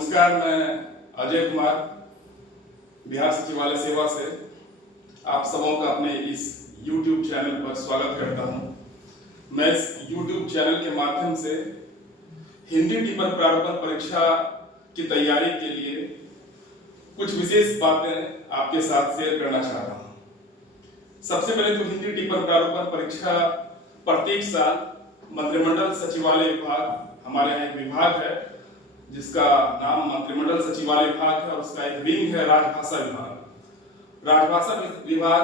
नमस्कार, मैं अजय कुमार बिहार सचिवालय सेवा से आप सबों का अपने इस YouTube चैनल पर स्वागत करता हूं। मैं इस YouTube चैनल के माध्यम से हिंदी टिप्पण प्रारूपण परीक्षा की तैयारी के लिए कुछ विशेष बातें आपके साथ शेयर करना चाहता हूं। सबसे पहले तो हिंदी टिप्पण प्रारूपण परीक्षा प्रत्येक साल मंत्रिमंडल सचिवालय विभाग, हमारे यहाँ एक विभाग है जिसका नाम मंत्रिमंडल सचिवालय विभाग है और उसका एक विंग है राजभाषा विभाग। राजभाषा विभाग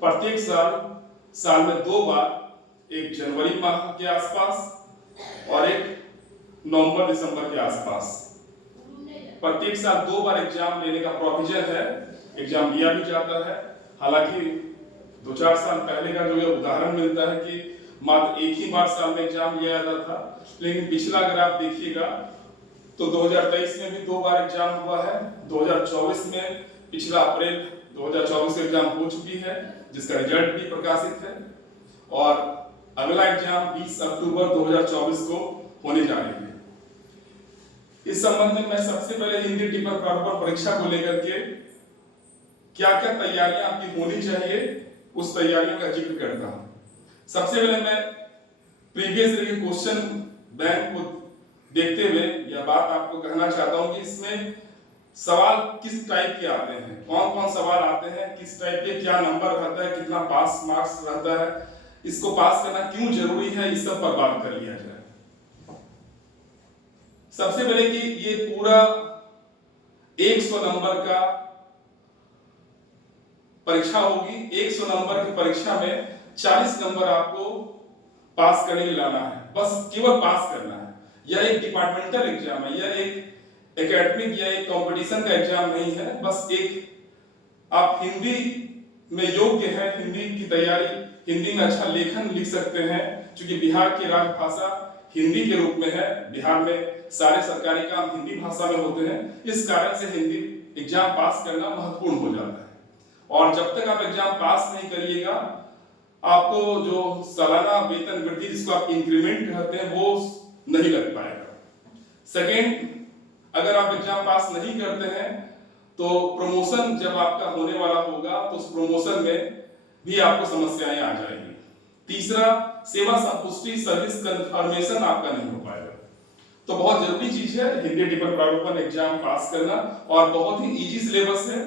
प्रत्येक साल में 2 बार, एक जनवरी माह के आसपास और एक नवंबर दिसंबर के आसपास, प्रत्येक साल 2 बार एग्जाम लेने का प्रोविजन है। एग्जाम लिया भी जाता है। हालांकि 2-4 साल पहले का जो उदाहरण मिलता है कि मात्र एक ही बार साल में एग्जाम लिया जाता था, लेकिन पिछला अगर आप देखिएगा तो 2023 में भी 2 बार एग्जाम हुआ है। 2024 में पिछला अप्रैल 2024 से एग्जाम हो चुकी है, जिसका रिजल्ट भी प्रकाशित है और अगला एग्जाम 20 अक्टूबर 2024 को होने जा रही है। इस संबंध में मैं सबसे पहले हिंदी टिप्पण प्रारूपण परीक्षा को लेकर के क्या क्या तैयारियां आपकी होनी चाहिए, उस तैयारियों का जिक्र करता हूं। सबसे पहले मैं प्रीवियस ईयर क्वेश्चन बैंक को देखते हुए यह बात आपको कहना चाहता हूं कि इसमें सवाल किस टाइप के आते हैं, कौन कौन सवाल आते हैं, किस टाइप के, क्या नंबर रहता है, कितना पास मार्क्स रहता है, इसको पास करना क्यों जरूरी है, इस सब पर बात कर लिया जाए। सबसे पहले कि ये पूरा 100 नंबर का परीक्षा होगी। 100 नंबर की परीक्षा में 40 नंबर आपको पास करने लाना है, बस केवल पास करना है। यह एक डिपार्टमेंटल एग्जाम है, यह एक एकेडमिक या एक कंपटीशन का एग्जाम नहीं है। बस एक आप हिंदी में योग्य हैं, हिंदी की तैयारी, हिंदी में अच्छा लेखन लिख सकते हैं, क्योंकि बिहार की राजभाषा हिंदी के रूप में है। बिहार में सारे सरकारी काम हिंदी भाषा में होते हैं, इस कारण से हिंदी एग्जाम पास करना महत्वपूर्ण हो जाता है। और जब तक आप एग्जाम पास नहीं करिएगा, आपको जो सालाना वेतन वृद्धि, जिसको आप इंक्रीमेंट कहते हैं, वो नहीं लग पाएगा। सेकेंड, अगर आप एग्जाम पास नहीं करते हैं तो प्रमोशन जब आपका होने वाला होगा तो उस प्रमोशन में भी आपको समस्याएं आ जाएंगी। तीसरा, सेवा संपुष्टि सर्विस कंफर्मेशन आपका नहीं हो पाएगा। तो बहुत जरूरी चीज है हिंदी टिप्पण प्रारूपण एग्जाम पास करना, और बहुत ही इजी सिलेबस है।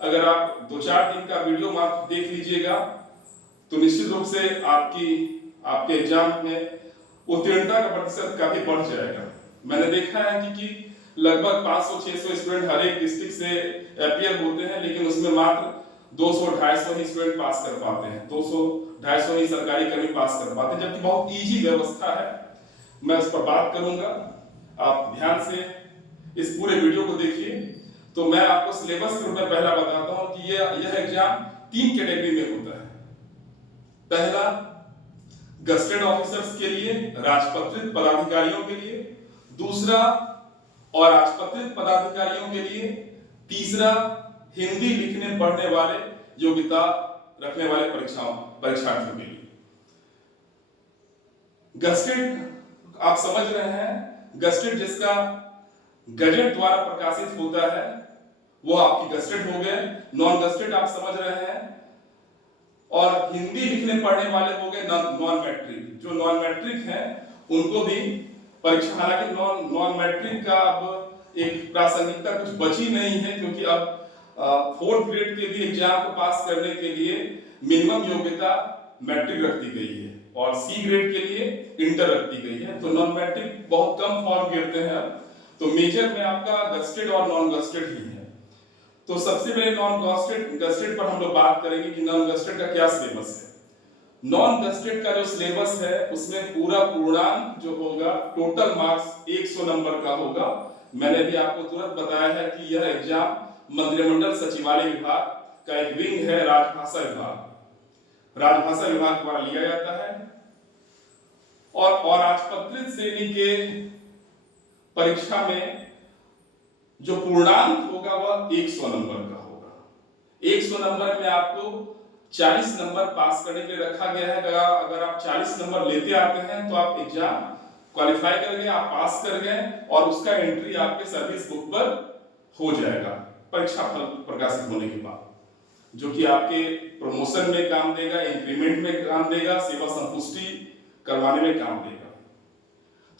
अगर आप 2-4 दिन का वीडियो मात्र देख लीजिएगा तो निश्चित रूप से आपके एग्जाम में उत्तीर्णता का प्रतिशत काफी बढ़ जाएगा। मैंने देखा है कि लगभग 500-600 स्टूडेंट हर एक डिस्ट्रिक्ट से अपीयर होते हैं, लेकिन उसमें मात्र 200-250 ही स्टूडेंट पास कर पाते हैं। 200-250 ही सरकारी कर्मी पास कर पाते हैं, जबकि बहुत इजी व्यवस्था है। मैं उस पर बात करूंगा, आप ध्यान से इस पूरे वीडियो को देखिए। तो मैं आपको सिलेबस के रूप में पहला बताता हूं कि यह एग्जाम 3 कैटेगरी में होता है। पहला, गस्टेड ऑफिसर्स के लिए, राजपत्रित पदाधिकारियों के लिए। दूसरा, अराजपत्रित पदाधिकारियों के लिए। तीसरा, हिंदी लिखने पढ़ने वाले, योग्यता रखने वाले परीक्षार्थियों के लिए। गस्टेड आप समझ रहे हैं, गस्टेड जिसका गजट द्वारा प्रकाशित होता है वो आपकी गस्टेड हो गए। नॉन गस्टेड आप समझ रहे हैं, और हिंदी लिखने पढ़ने वाले हो गए नॉन मैट्रिक। जो नॉन मैट्रिक हैं उनको भी परीक्षा, हालांकि नॉन मैट्रिक का अब एक प्रासंगिकता कुछ बची नहीं है, क्योंकि अब 4th ग्रेड के भी एग्जाम को पास करने के लिए मिनिमम योग्यता मैट्रिक रख दी गई है और सी ग्रेड के लिए इंटर रख दी गई है। तो नॉन मैट्रिक बहुत कम फॉर्म गिरते हैं अब। तो मेजर में आपका गस्टेड और नॉन गस्टेड ही है। तो सबसे पहले नॉन गस्टेड पर हम लोग बात करेंगे कि नॉन गस्टेड का क्या सिलेबस है। नॉन गस्टेड का जो सिलेबस है उसमें पूरा पूर्णांक जो होगा, टोटल मार्क्स 100 नंबर का होगा। मैंने भी आपको तुरंत बताया है कि यह एग्जाम मंत्रिमंडल सचिवालय विभाग का एक विंग है राजभाषा विभाग। राजभाषा विभाग द्वारा लिया जाता है और राजपत्रित श्रेणी के परीक्षा में जो पूर्णांक होगा वह 100 नंबर का होगा। 100 नंबर में आपको 40 नंबर पास करने के लिए रखा गया है। अगर आप 40 नंबर लेते आते हैं तो आप एग्जाम क्वालिफाई कर गए, आप पास कर गए और उसका एंट्री आपके सर्विस बुक पर हो जाएगा परीक्षा फल प्रकाशित होने के बाद, जो कि आपके प्रमोशन में काम देगा, इंक्रीमेंट में काम देगा, सेवा संपुष्टि करवाने में काम देगा।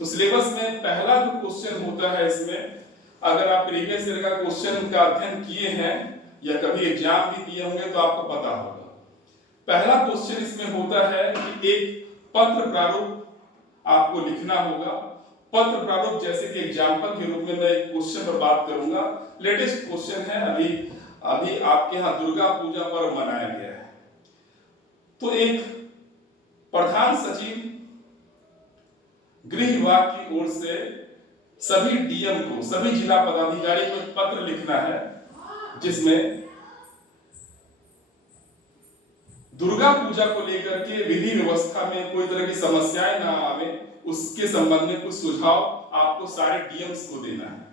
तो सिलेबस में पहला जो क्वेश्चन होता है इसमें, अगर आप प्रीवियस ईयर का क्वेश्चन का अध्ययन किए हैं या कभी एग्जाम भी दिए होंगे तो आपको पता होगा। पहला क्वेश्चन इसमें होता है कि एक पत्र प्रारूप आपको लिखना होगा। पत्र प्रारूप जैसे कि एग्जाम्पल के रूप में मैं एक क्वेश्चन पर बात करूंगा। लेटेस्ट क्वेश्चन है, अभी आपके यहाँ दुर्गा पूजा पर्व मनाया गया है। तो एक प्रधान सचिव गृह विभाग की ओर से सभी डीएम को, सभी जिला पदाधिकारी को एक पत्र लिखना है जिसमें दुर्गा पूजा को लेकर के विधि व्यवस्था में कोई तरह की समस्याएं ना आवे, उसके संबंध में कुछ सुझाव आपको सारे डीएम्स को देना है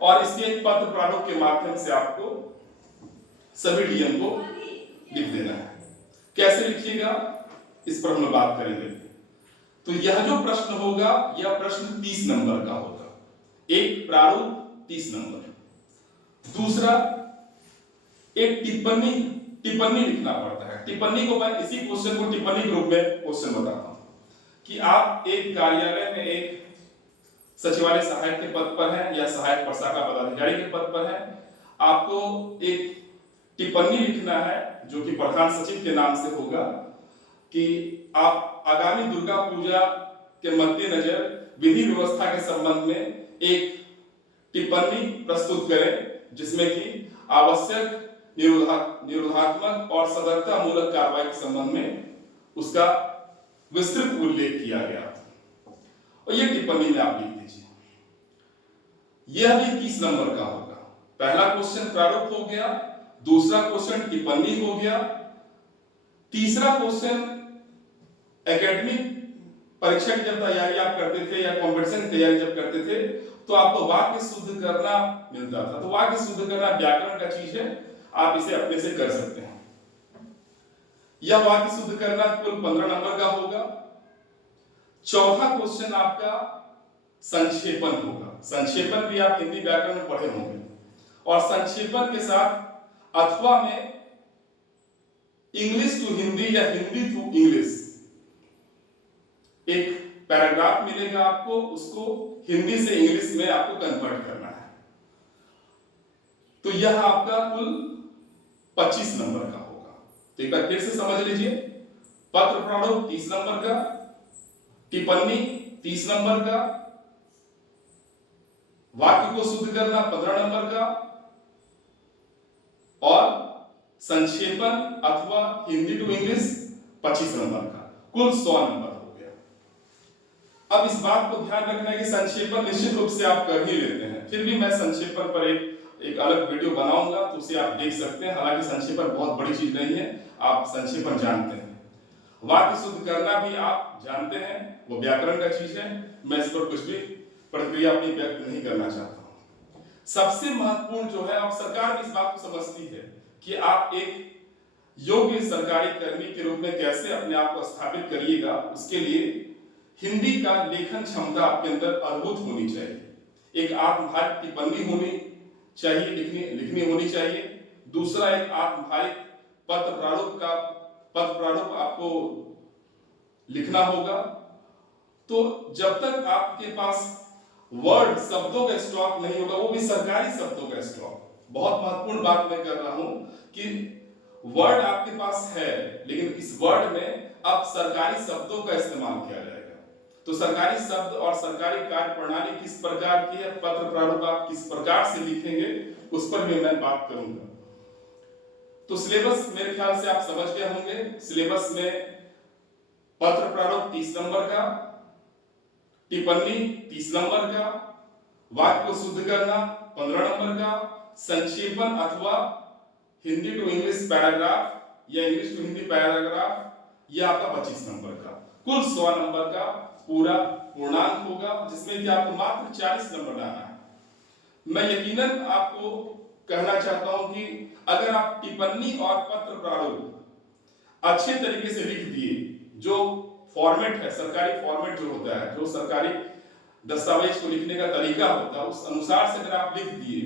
और इसके एक पत्र प्रारूप के माध्यम से आपको सभी डीएम को लिख देना है। कैसे लिखिएगा इस पर हम बात करेंगे। तो यह जो प्रश्न होगा यह प्रश्न 30 नंबर का होगा। एक प्रारूप 30 नंबर। दूसरा एक टिप्पणी लिखना पड़ता है। टिप्पणी को मैं इसी क्वेश्चन को टिप्पणी के रूप में क्वेश्चन बताता हूं कि आप एक कार्यालय में एक सचिवालय सहायक के पद पर हैं या सहायक प्रशाखा पदाधिकारी के पद पर हैं, आपको एक टिप्पणी लिखना है जो कि प्रधान सचिव के नाम से होगा कि आप आगामी दुर्गा पूजा के मद्देनजर विधि व्यवस्था के संबंध में एक टिप्पणी प्रस्तुत करें जिसमें कि आवश्यक निरोधात्मक और सतर्कता मूलक कार्रवाई के संबंध में उसका विस्तृत उल्लेख किया गया और यह टिप्पणी में आप लिख दीजिए। यह भी 30 नंबर का होगा। पहला क्वेश्चन प्रारूप हो गया, दूसरा क्वेश्चन टिप्पणी हो गया, तीसरा क्वेश्चन एकेडमिक परीक्षा की जब तैयारी आप करते थे या कॉम्पिटिशन की तैयारी जब करते थे तो आपको वाक्य शुद्ध करना मिलता था। तो वाक्य शुद्ध करना व्याकरण का चीज है, आप इसे अपने से कर सकते हैं। यह वाक्य शुद्ध करना कुल 15 नंबर का होगा। चौथा क्वेश्चन आपका संक्षेपण होगा। संक्षेपण भी आप हिंदी व्याकरण में पढ़े होंगे और संक्षेपण के साथ अथवा में इंग्लिश टू हिंदी या हिंदी टू इंग्लिश एक पैराग्राफ मिलेगा आपको, उसको हिंदी से इंग्लिश में आपको कन्वर्ट करना है। तो यह आपका कुल 25 नंबर का होगा। तो एक बार फिर से समझ लीजिए, पत्र प्रारूप 30 नंबर का, टिप्पणी 30 नंबर का, वाक्य को शुद्ध करना 15 नंबर का और संक्षेपण अथवा हिंदी टू इंग्लिश 25 नंबर का, कुल 100 नंबर हो गया। अब इस बात को ध्यान रखना है कि संक्षेपण निश्चित रूप से आप कर ही लेते हैं, फिर भी मैं संक्षेपण पर एक अलग वीडियो बनाऊंगा तो उसे आप देख सकते हैं। हालांकि संक्षेपण बहुत बड़ी चीज नहीं है, आप संक्षेपण जानते हैं। वाक्य शुद्ध करना भी आप जानते हैं, वो व्याकरण का चीज है। मैं इस पर कुछ भी प्रक्रिया अपनी व्यक्त नहीं करना चाहता हूं। सबसे महत्वपूर्ण जो है, अब सरकार भी इस बात को समझती है कि आप एक योग्य सरकारी कर्मी के रूप में कैसे अपने आप को स्थापित करिएगा, उसके लिए हिंदी का लेखन क्षमता आपके अंदर अद्भुत होनी चाहिए। एक आत्मभारित टिप्पणी होनी चाहिए, लिखनी होनी चाहिए। दूसरा एक आत्मभारित पत्र प्रारूप आपको लिखना होगा। तो जब तक आपके पास वर्ड शब्दों का स्टॉक नहीं होगा, वो भी सरकारी शब्दों का स्टॉक, बहुत महत्वपूर्ण बात मैं कर रहा हूं कि वर्ड आपके पास है लेकिन इस वर्ड में अब सरकारी शब्दों का इस्तेमाल किया जाएगा। तो सरकारी शब्द और सरकारी कार्य प्रणाली किस प्रकार की है, पत्र प्रारूप आप किस प्रकार से लिखेंगे, उस पर भी मैं बात करूंगा। तो सिलेबस मेरे ख्याल से आप समझ गए होंगे। सिलेबस में पत्र प्रारूप 30 नंबर का, टिप्पणी 30 नंबर का, वाक्य को शुद्ध करना 15 नंबर का, संक्षेपण अथवा हिंदी टू इंग्लिश पैराग्राफ या इंग्लिश टू हिंदी पैराग्राफ यह आपका 25 नंबर का, कुल 100 नंबर का पूरा पूर्णांक होगा, जिसमें कि आपको मात्र 40 नंबर लाना है। मैं यकीनन आपको कहना चाहता हूं कि अगर आप टिप्पणी और पत्र प्रारूप अच्छे तरीके से लिख दिए, जो फॉर्मेट है, सरकारी फॉर्मेट जो होता है, जो सरकारी दस्तावेज को लिखने का तरीका होता है, उस अनुसार से अगर आप लिख दिए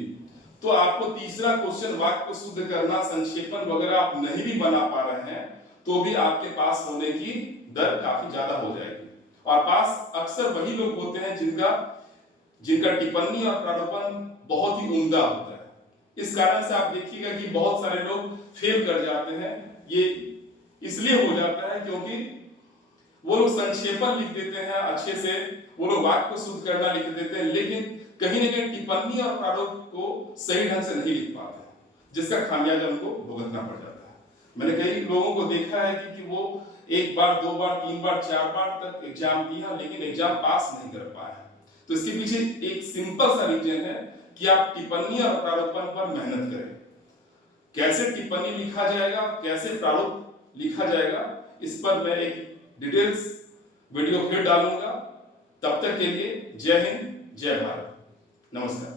तो आपको तीसरा क्वेश्चन वाक्य को शुद्ध करना, संक्षेपण वगैरह आप नहीं भी बना पा रहे हैं तो भी आपके पास होने की दर काफी ज्यादा हो जाएगी। और पास अक्सर वही लोग होते हैं जिनका टिप्पणी और प्रारूपण बहुत ही उम्दा होता है। इस कारण से आप देखिएगा कि बहुत सारे लोग फेल कर जाते हैं। ये इसलिए हो जाता है क्योंकि वो लोग संक्षेपण लिख देते हैं अच्छे से, वो लोग वाक्य को शुद्ध करना लिख देते हैं, लेकिन कहीं न कहीं टिप्पणी और प्रारूप को सही ढंग से नहीं लिख पाते, जिसका खामियाजा उनको भुगतना पड़ जाता है। मैंने कई लोगों को देखा है कि वो एक बार, दो बार, तीन बार, चार बार तक एग्जाम दिया लेकिन एग्जाम पास नहीं कर पाए। तो इसके पीछे एक सिंपल सा रीजन है कि आप टिप्पणी और प्रारूपण पर मेहनत करें। कैसे टिप्पणी लिखा जाएगा, कैसे प्रारूप लिखा जाएगा, इस पर मैं एक डिटेल्स वीडियो फिर डालूंगा। तब तक के लिए जय हिंद, जय भारत, नमस्कार।